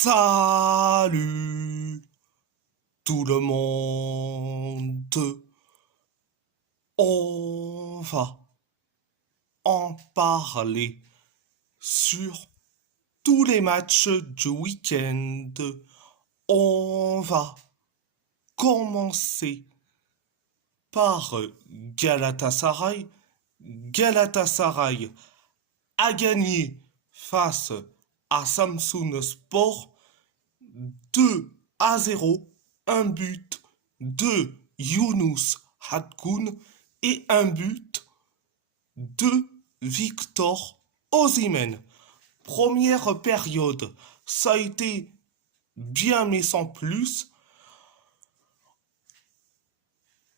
Salut tout le monde. On va en parler sur tous les matchs du week-end. On va commencer par Galatasaray. Galatasaray a gagné face à Samsun Sport 2-0, un but de Younous Hadkoun et un but de Victor Osimhen. Première période, ça a été bien mais sans plus.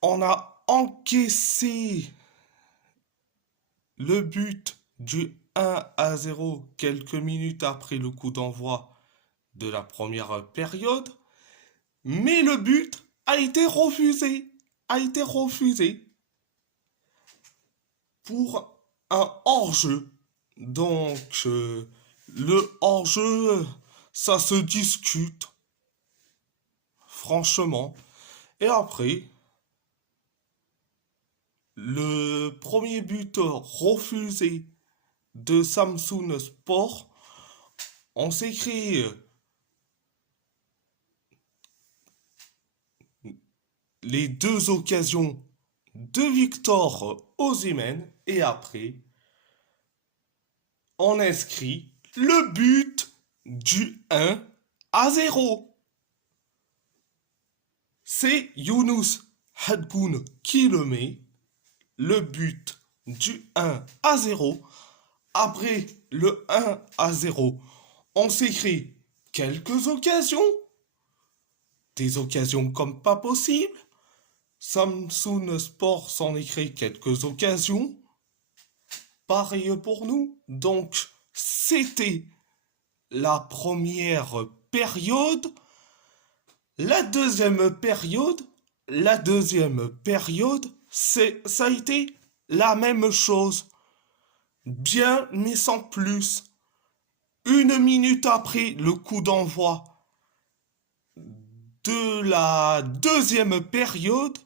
On a encaissé le but du 1-0 quelques minutes après le coup d'envoi de la première période, mais le but a été refusé, pour un hors-jeu. Donc, le hors-jeu, ça se discute, franchement. Et après, le premier but refusé de Samsun Sport, on s'est créé les deux occasions de Victor Osimhen et après, on inscrit le but du 1-0. C'est Younous Hadkoun qui le met, le but du 1-0. Après le 1-0, on s'écrit quelques occasions, des occasions comme pas possible. Samsun Sport s'en écrit quelques occasions. Pareil pour nous. Donc, c'était la première période. La deuxième période, ça a été la même chose. Bien, mais sans plus. Une minute après le coup d'envoi de la deuxième période,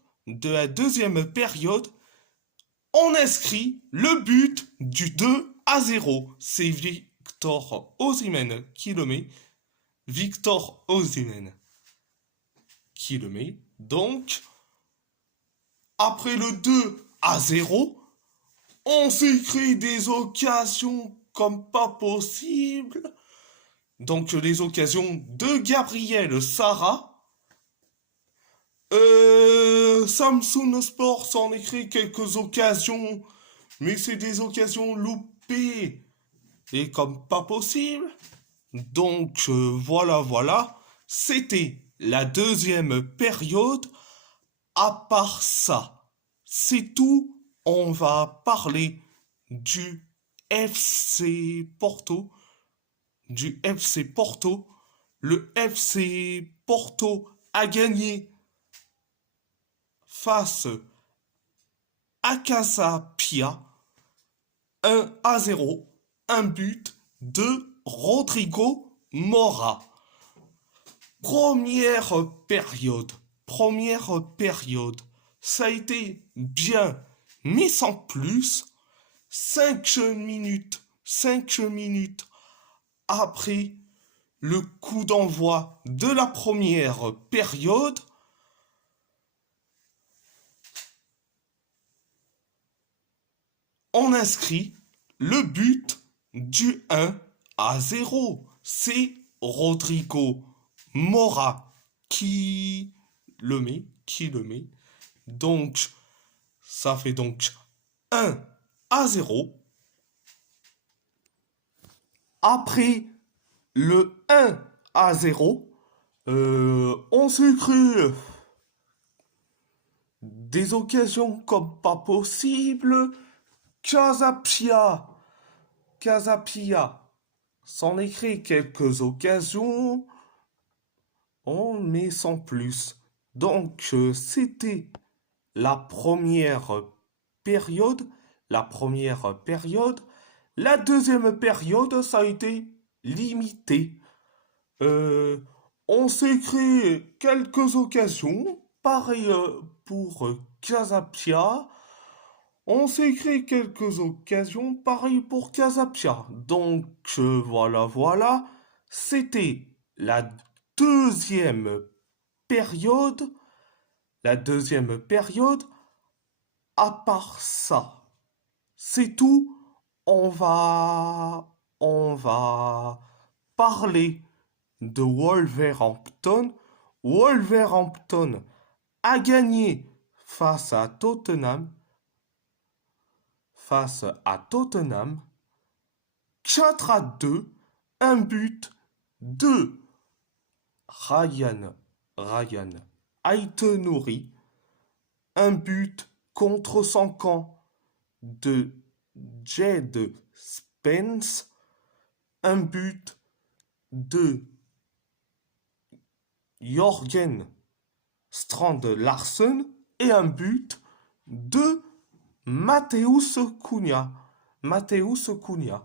on inscrit le but du 2-0. C'est Victor Osimhen qui le met. Donc, après le 2-0, on s'est créé des occasions comme pas possible. Donc, les occasions de Gabriel Sara. Samsun Sport s'en écrit quelques occasions, mais c'est des occasions loupées et comme pas possible. Donc voilà, c'était la deuxième période. À part ça, c'est tout. On va parler du FC Porto. Le FC Porto a gagné face à Casa Pia 1-0, un but de Rodrigo Mora. Première période, ça a été bien, mais sans plus. 5 minutes après le coup d'envoi de la première période, on inscrit le but du 1-0. C'est Rodrigo Mora qui le met. Donc, ça fait donc 1-0. Après le 1-0, on s'est créé des occasions comme pas possible. Casapia s'en écrit quelques occasions, mais sans plus. Donc, c'était la première période. La deuxième période, ça a été limité. Euh, on s'est créé quelques occasions, pareil pour Casapia. On s'est créé quelques occasions, pareil pour Casapia. Donc voilà. C'était la deuxième période. La deuxième période, à part ça, c'est tout. On va parler de Wolverhampton. Wolverhampton a gagné face à Tottenham, face à Tottenham, 4-2, un but de Ryan Aït-Nouri, un but contre son camp de Jed Spence, un but de Jorgen Strand Larsen et un but de Mateusz Cunha. Mateusz Cunha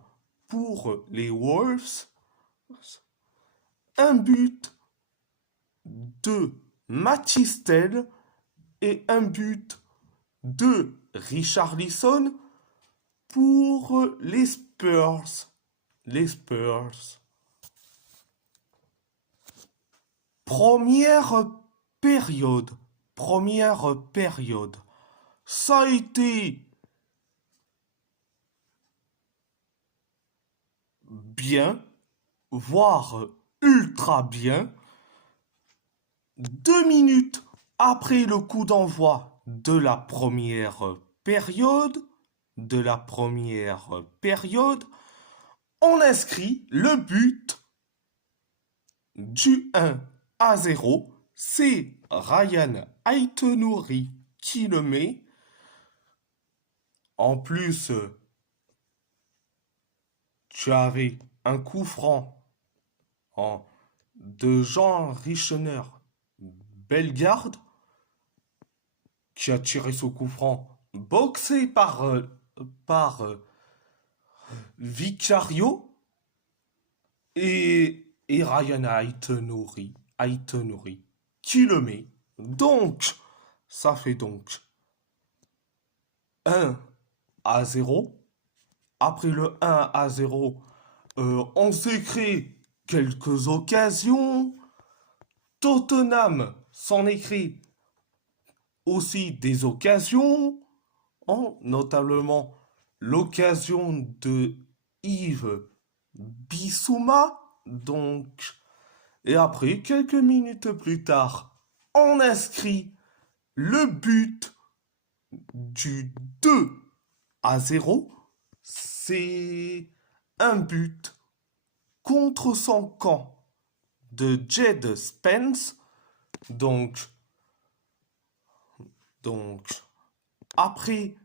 pour les Wolves, un but de Matistel et un but de Richarlison pour les Spurs. Les Spurs. Première période. Première période. Ça a été bien, voire ultra bien. 2 minutes après le coup d'envoi de la première période, on inscrit le but du 1-0. C'est Ryan Aït-Nouri qui le met. En plus, tu avais un coup franc de Jean Richener Bellegarde qui a tiré ce coup franc boxé par Vicario et Ryan Aït-Nouri qui le met. Donc, ça fait donc 1-0. Après le 1-0, on s'est créé quelques occasions. Tottenham s'en écrit aussi des occasions, notamment l'occasion de Yves Bissouma. Donc, et après, quelques minutes plus tard, on inscrit le but du 2-0. C'est un but contre son camp de Jed Spence. Donc, après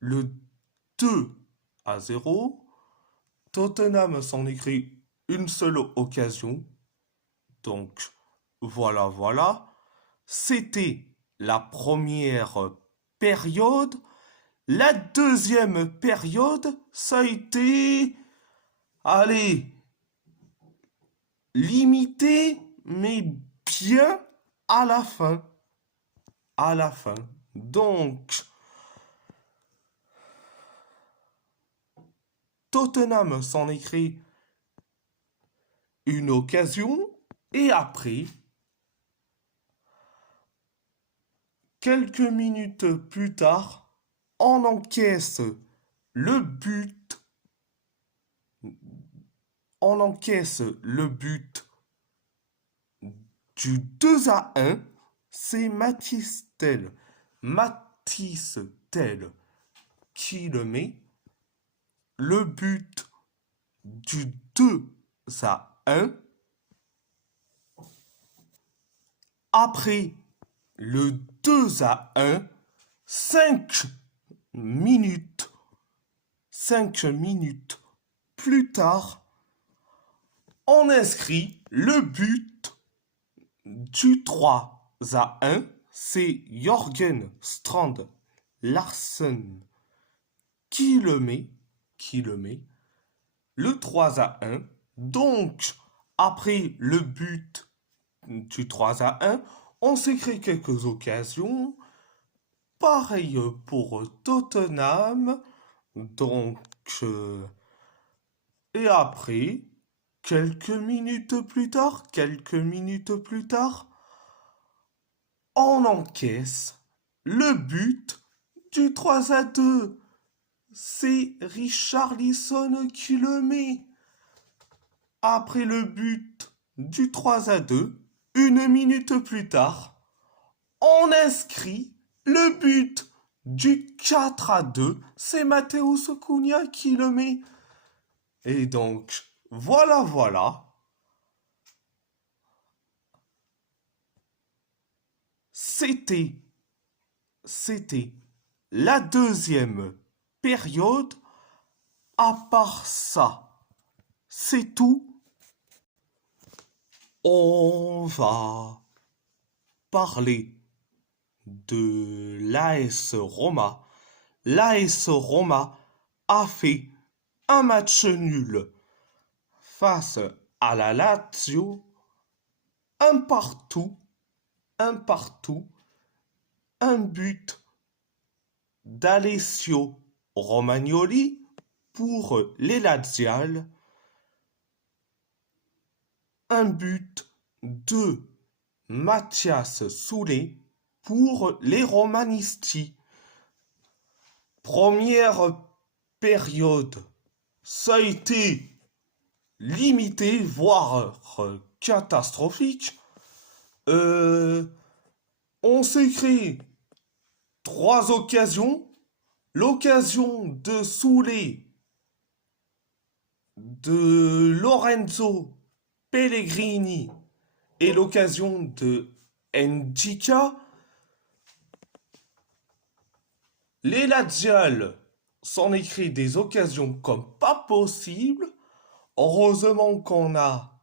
le 2-0, Tottenham s'en écrit une seule occasion. Donc, voilà. C'était la première période. La deuxième période, ça a été, allez, limité, mais bien à la fin. Donc, Tottenham s'en écrit une occasion et après, quelques minutes plus tard, on encaisse le but. On encaisse le but du 2-1. C'est Matistel qui le met. Le but du 2-1. Après le 2-1, 5 minutes plus tard, on inscrit le but du 3-1. C'est Jorgen Strand Larsen qui le met. Le 3-1. Donc, Après le but du 3-1, on s'est créé quelques occasions. Pareil pour Tottenham. Donc, et après, quelques minutes plus tard, on encaisse le but du 3-2. C'est Richarlison qui le met. Après le but du 3-2, une minute plus tard, on inscrit le but du 4-2. C'est Mateusz Cunha qui le met. Et donc, voilà. C'était la deuxième période. À part ça, c'est tout. On va parler de l'AS Roma. L'AS Roma a fait un match nul face à la Lazio. Un partout, un but d'Alessio Romagnoli pour les Laziales, un but de Mathias Soulé pour les Romanisti. Première période, ça a été limité, voire catastrophique. On s'est créé 3 occasions. L'occasion de Soulé, de Lorenzo Pellegrini et l'occasion de Ndika. Les Laziales s'en écrit des occasions comme pas possible. Heureusement qu'on a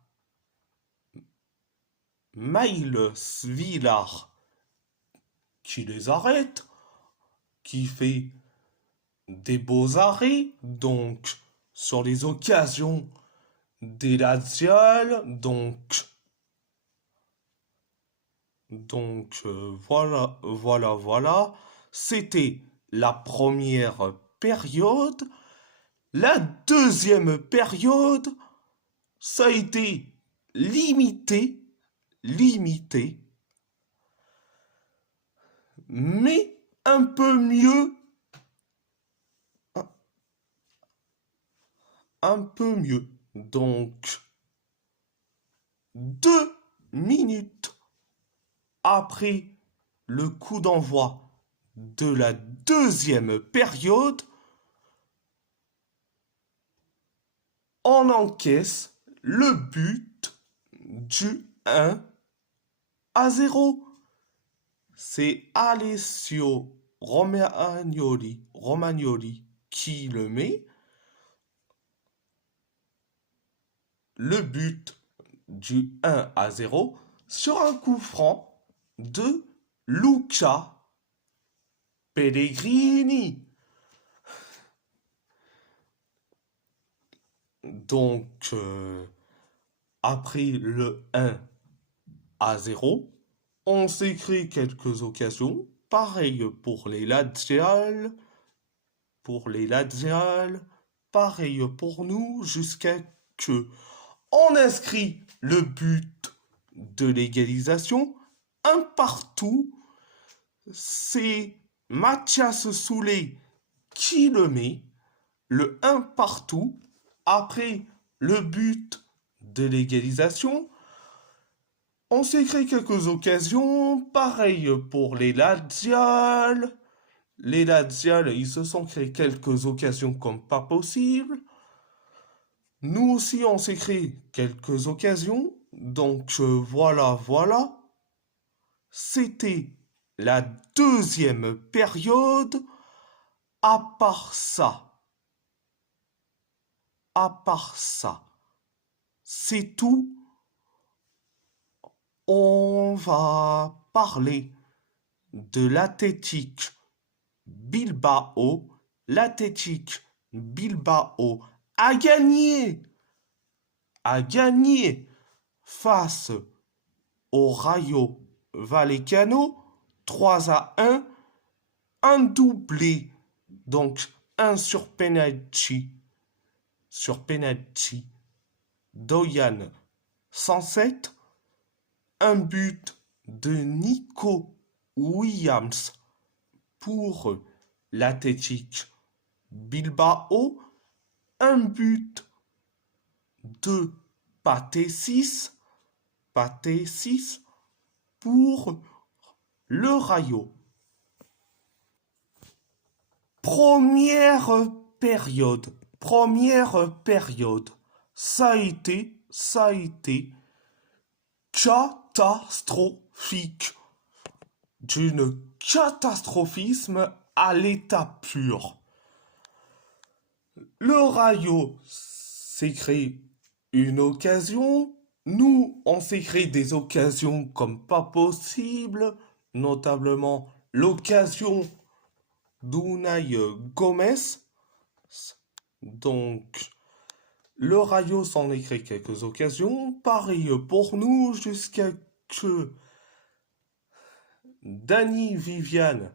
Miles Villar qui les arrête, qui fait des beaux arrêts, donc sur les occasions des Laziales, donc voilà. C'était la première période. La deuxième période, ça a été limité, mais un peu mieux, Donc, 2 minutes après le coup d'envoi de la deuxième période, on encaisse le but du 1-0. C'est Alessio Romagnoli qui le met. Le but du 1-0 sur un coup franc de Luca Pellegrini. Donc, après le 1-0, on s'est créé quelques occasions. Pareil pour les Laziales. Pareil pour nous, jusqu'à que on inscrit le but de l'égalisation. Un partout. C'est Mathias Soulé qui le met. Le 1 partout. Après le but de l'égalisation, on s'est créé quelques occasions. Pareil pour les Laziales. Les Laziales, ils se sont créés quelques occasions comme pas possible. Nous aussi, on s'est créé quelques occasions. Donc voilà. C'était la deuxième période. À part ça, c'est tout. On va parler de l'Athletic Bilbao. L'Athletic Bilbao a gagné face au Rayo Vallecano, 3-1, un doublé, donc un sur penalty, d'Oyan 107, un but de Nico Williams pour l'Athletic Bilbao, un but de Pathé 6 pour le Rayo. Première période, ça a été catastrophique, d'une catastrophisme à l'état pur. Le Rayo s'est créé une occasion, nous on s'est créé des occasions comme pas possible, notamment l'occasion d'Unai Gomez. Donc, le Rayo s'en est créé quelques occasions. Pareil pour nous, jusqu'à que Dani Vivian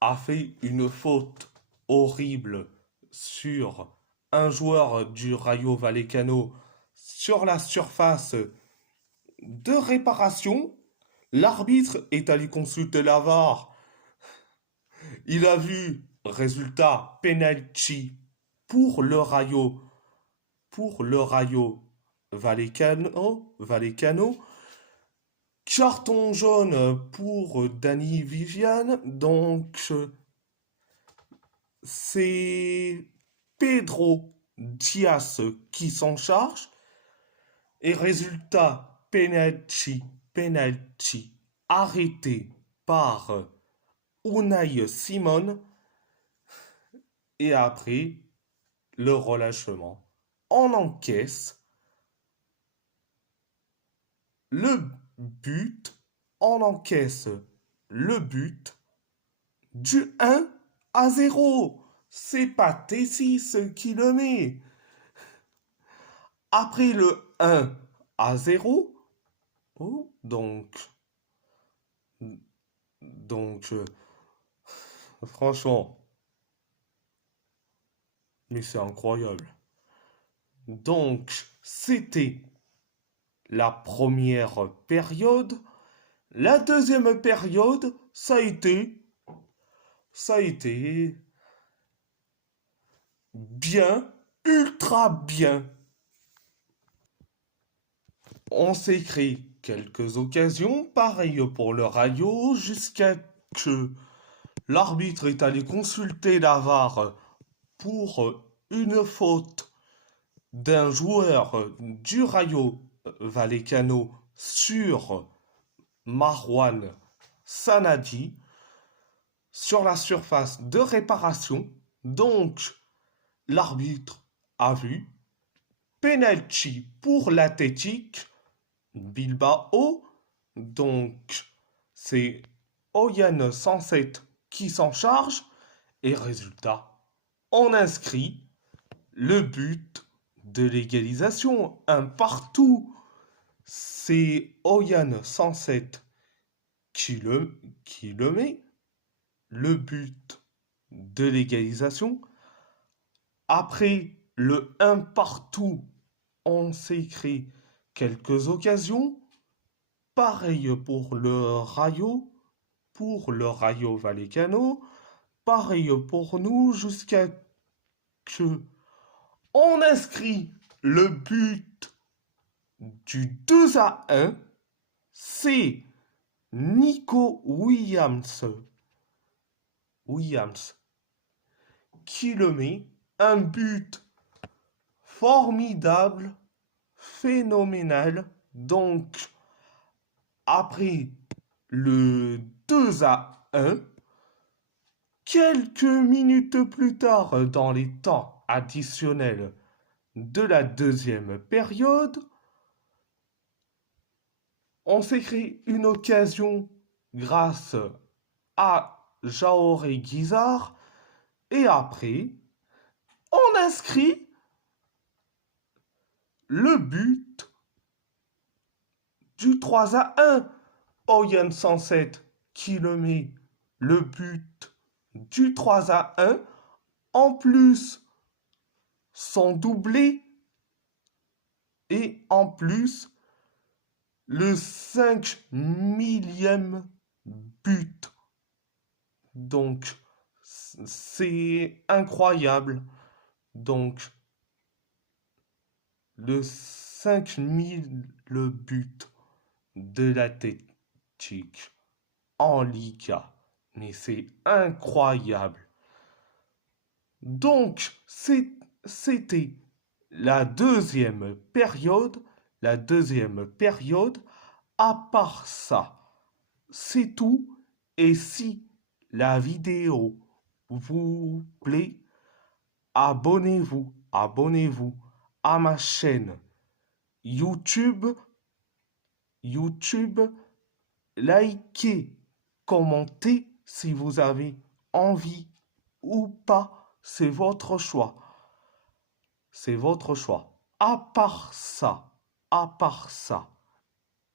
a fait une faute horrible sur un joueur du Rayo Vallecano sur la surface de réparation. L'arbitre est allé consulter la VAR. Il a vu, résultat, penalty pour le Rayo Vallecano. Carton jaune pour Dani Vivian. Donc, c'est Pedro Diaz qui s'en charge. Et résultat, penalty arrêté par Unai Simon. Et après, le relâchement. On encaisse le but, du 1-0. C'est pas T6 qui le met. Après le 1-0, donc, franchement, mais c'est incroyable. Donc, c'était la première période. La deuxième période, ça a été bien, ultra bien. On s'est créé quelques occasions, pareil pour le Rayo, jusqu'à que l'arbitre est allé consulter la VAR pour une faute d'un joueur du Rayo Vallecano sur Marwan Sanadi sur la surface de réparation. Donc, l'arbitre a vu penalty pour l'Athletic Bilbao. Donc, c'est Oyan 107 qui s'en charge. Et résultat, on inscrit le but de l'égalisation, un partout. C'est Oyan 107 qui le met. Le but de l'égalisation. Après le 1 partout, on s'est créé quelques occasions. Pareil pour le Rayo Vallecano. Pareil pour nous, jusqu'à que on inscrit le but du 2-1. C'est Nico Williams qui le met. Un but formidable, phénoménal. Donc, après le 2-1, quelques minutes plus tard, dans les temps additionnels de la deuxième période, on s'est créé une occasion grâce à Jaoré Guizard. Et après, on inscrit le but du 3-1. Oyen 107 qui le met. Le but du 3-1. En plus, son doublé. Et en plus, le 5 millième but. Donc, c'est incroyable. Donc, le 5000 le but de l'Athletic en Liga. Mais c'est incroyable. Donc, c'était la deuxième période. La deuxième période. À part ça, c'est tout. Et si la vidéo vous plaît, abonnez-vous à ma chaîne YouTube, likez, commentez si vous avez envie ou pas, c'est votre choix. C'est votre choix. À part ça,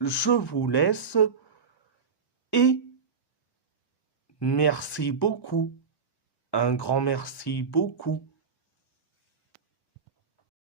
je vous laisse et merci beaucoup. Un grand merci beaucoup.